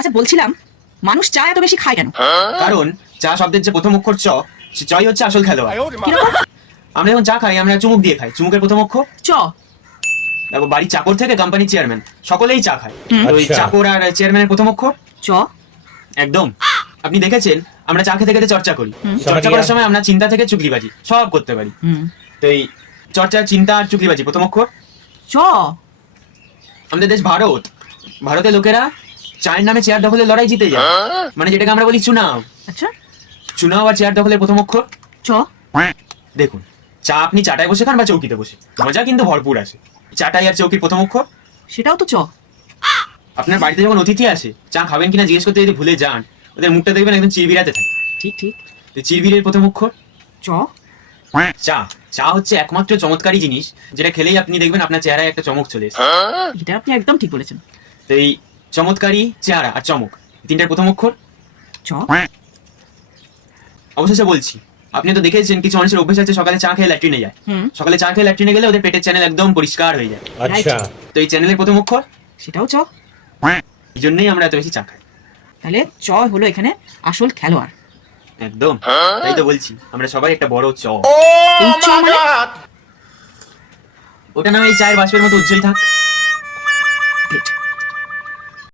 আচ্ছা বলছিলাম, মানুষ চা এত বেশি খায় কেন? কারণ চা শব্দের যে প্রথম অক্ষর চ, সে চই হচ্ছে আসল খেলোয়াড়। কিরকম? আমরা যখন চা খাই আমরা চুমুক দিয়ে খাই, চুমুকের প্রথম অক্ষর চ। দেখো, বাড়ির চাকর থেকে কোম্পানির চেয়ারম্যান সকলেই চা খায়। তো ওই আচ্ছা। চাকর আর চেয়ারম্যানের প্রথম অক্ষর চ। একদম। আপনি দেখেছেন আমরা চা খেতে খেতে চর্চা করি, চর্চা চর্চা করার সময় আমরা চিন্তা থেকে চুগলিবাজি সব করতে পারি। হুম। তো এই চর্চা, চিন্তা আর চুগলিবাজি প্রথম অক্ষর চ। আমাদের দেশ ভারত, ভারতের লোকেরা চায়ের নামে চেয়ার দখলের লড়াই জিতে যায়, মানে যেটাকে আমরা বলি চুনাও। আচ্ছা। চুনাও আর চেয়ার দখলের প্রথম অক্ষর চ। দেখুন, চা আপনি চাটায় বসে খান বা চৌকিতে বসে, মজা কিন্তু ভরপুর আসে। চাটাই আর চৌকির প্রথম অক্ষর সেটাও তো চ। আপনার বাড়িতে যখন অতিথি আসে চা খাবেন কিনা জিজ্ঞেস করতে যদি ভুলে যান, ওদের মুখটা দেখবেন একদম চিরবিরাতে থাকে। ঠিক ঠিক। তো চিরবিরের প্রথম অক্ষর চ। চা। চা হচ্ছে একমাত্র চমৎকারী জিনিস যেটা খেলেই আপনি দেখবেন আপনার চেহারায় একটা চমক চলে এসেছে। এটা আপনি একদম ঠিক বলেছেন। তো এই চমৎকারী চেহারা আর চমক, তিনটার প্রথম অক্ষর চ। অবশেষে বলছি, আপনি তো দেখেছেন কিছু মানুষের অভ্যেস আছে সকালে চা খেয়ে ল্যাট্রিনে যায়। হুম। সকালে চা খেয়ে ল্যাট্রিনে গেলে ওদের পেটের চ্যানেল একদম পরিষ্কার হয়ে যায়। আচ্ছা। তো এই চ্যানেলের প্রথম অক্ষর, সেটাও চ। এই জন্যই আমরা এত বেশি চা খাই। তাহলে চ হলো এখানে আসল খেলোয়াড়। একদম, তাই তো বলছি আমরা সবাই একটা বড় চ। এই চ মানে? ওটা না এই চায়ের বাষ্পের মতো উজ্জ্বল থাক।